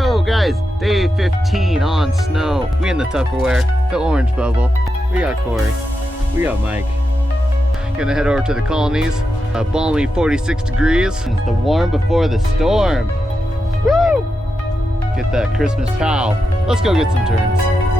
go, guys. Day 15 on snow. We in the Tupperware, the orange bubble. We got Corey, we got Mike. Gonna head over to the colonies. A balmy 46 degrees. It's the warm before the storm. Woo! Get that Christmas pow. Let's go get some turns.